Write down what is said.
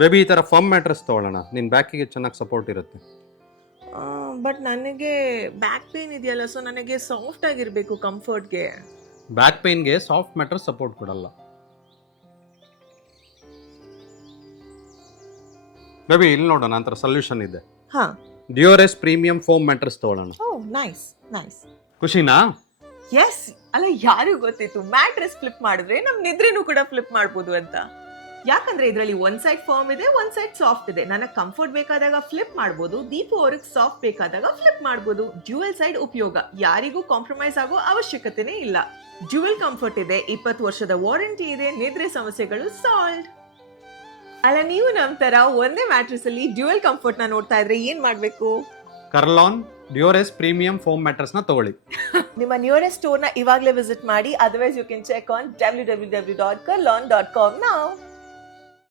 Baby ಈ ಥರ firm mattress ತೊಗೊಳ್ಳೋಣ, ನಿನ್ನ ಬ್ಯಾಕಿಗೆ ಚೆನ್ನಾಗಿ ಸಪೋರ್ಟ್ ಇರುತ್ತೆ. ಬಟ್ ನನಗೆ ಬ್ಯಾಕ್ ಪೇನ್ ಇದೆಯಲ್ಲ, ಸೊ ನನಗೆ ಸಾಫ್ಟ್ ಆಗಿರಬೇಕು ಕಂಫರ್ಟ್ಗೆ. ಬ್ಯಾಕ್ ಪೇನ್ಗೆ ಸಾಫ್ಟ್ ಮ್ಯಾಟ್ರೆಸ್ ಸಪೋರ್ಟ್ ಕೊಡಲ್ಲ. ಬೇಬಿ ಇಲ್ಲಿ ನೋಡೋಣ, ನಂತರ ಸೊಲ್ಯೂಷನ್ ಇದೆ. ಹಾ. ಡ್ಯೂರೆಸ್ ಪ್ರೀಮಿಯಂ ಫೋಮ್ ಮ್ಯಾಟ್ರೆಸ್ ತೊಗೊಳ್ಳೋಣ. ಓ ನೈಸ್ ನೈಸ್. ಖುಷಿನಾ? ಎಸ್. ಅಲ್ಲ, ಯಾರಿಗೂ ಗೊತ್ತಿತ್ತು ಮ್ಯಾಟ್ರೆಸ್ ಫ್ಲಿಪ್ ಮಾಡಿದ್ರೆ ನಮ್ ನಿದ್ರೆನೂ ಕೂಡ ಫ್ಲಿಪ್ ಮಾಡ್ಬೋದು ಅಂತ. ಯಾಕಂದ್ರೆ ಇದರಲ್ಲಿ ಒಂದ್ ಸೈಡ್ ಫರ್ಮ್ ಇದೆ, ಒಂದ್ ಸೈಡ್ ಸಾಫ್ಟ್ ಇದೆ. ನನಗೆ ಕಂಫರ್ಟ್ ಬೇಕಾದಾಗ ಫ್ಲಿಪ್ ಮಾಡ್ಬೋದು, ದೀಪು ಅವ್ರಿಗೆ ಸಾಫ್ಟ್ ಬೇಕಾದಾಗ ಫ್ಲಿಪ್ ಮಾಡ್ಬೋದು. ಡ್ಯೂಯಲ್ ಸೈಡ್ ಉಪಯೋಗ, ಯಾರಿಗೂ ಕಾಂಪ್ರಮೈಸ್ ಆಗೋ ಅವಶ್ಯಕತೆನೇ ಇಲ್ಲ. ಡ್ಯೂಯಲ್ ಕಂಫರ್ಟ್ ಇದೆ, 20 ವರ್ಷದ ವಾರಂಟಿ ಇದೆ, ನಿದ್ರೆ ಸಮಸ್ಯೆಗಳು ಸಾಲ್ವ್. ಅಲ್ಲ, ನೀವು ನಮ್ ತರ ಒಂದೇ ಮ್ಯಾಟ್ರೆಸ್ ಅಲ್ಲಿ ಡ್ಯೂಯಲ್ ಕಂಫರ್ಟ್ ನ ನೋಡ್ತಾ ಇದ್ರೆ ಏನ್ ಮಾಡ್ಬೇಕು? Kurlon durest premium foam mattress ನ ತಗೊಳ್ಳಿ. ನಿಮ್ಮ ನಿಯರೆಸ್ಟ್ ಸ್ಟೋರ್ ನ ಇವಾಗಲೇ ವಿಸಿಟ್ ಮಾಡಿ. Otherwise you can check on www.kurlon.com now.